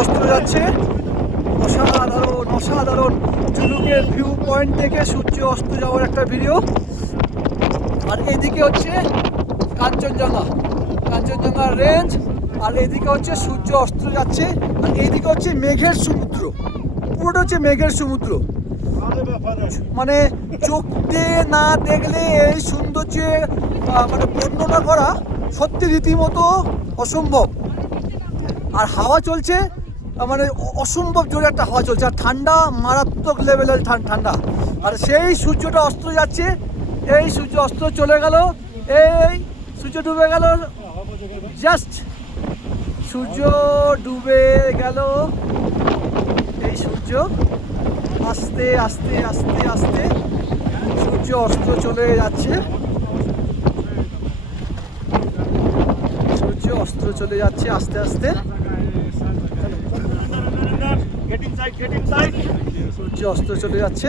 অস্ত যাচ্ছে, অসাধারণ অসাধারণ। ঝিনুকের ভিউ পয়েন্ট থেকে সূর্য অস্ত যাওয়ার একটা ভিডিও। আর এইদিকে হচ্ছে কাঞ্চনজঙ্ঘা রেঞ্জ, আর এইদিকে হচ্ছে সূর্য অস্ত যাচ্ছে, আর এইদিকে হচ্ছে মেঘের সমুদ্র। পুরোটা হচ্ছে মেঘের সমুদ্র। মানে চোখ দিয়ে না দেখলে এই সৌন্দর্যে মানে বর্ণনা করা সত্যি রীতিমতো অসম্ভব। আর হাওয়া চলছে, মানে অসম্ভব জোরে একটা হাওয়া চলছে, আর ঠান্ডা মারাত্মক লেভেলের ঠান্ডা। আর সেই সূর্যটা অস্ত যাচ্ছে, এই সূর্য অস্ত চলে গেল, এই সূর্য ডুবে গেল, জাস্ট সূর্য ডুবে গেল। এই সূর্য আস্তে আস্তে আস্তে আস্তে সূর্য অস্ত চলে যাচ্ছে, সূর্য অস্ত চলে যাচ্ছে আস্তে আস্তে। সূর্য অস্ত চলে যাচ্ছে।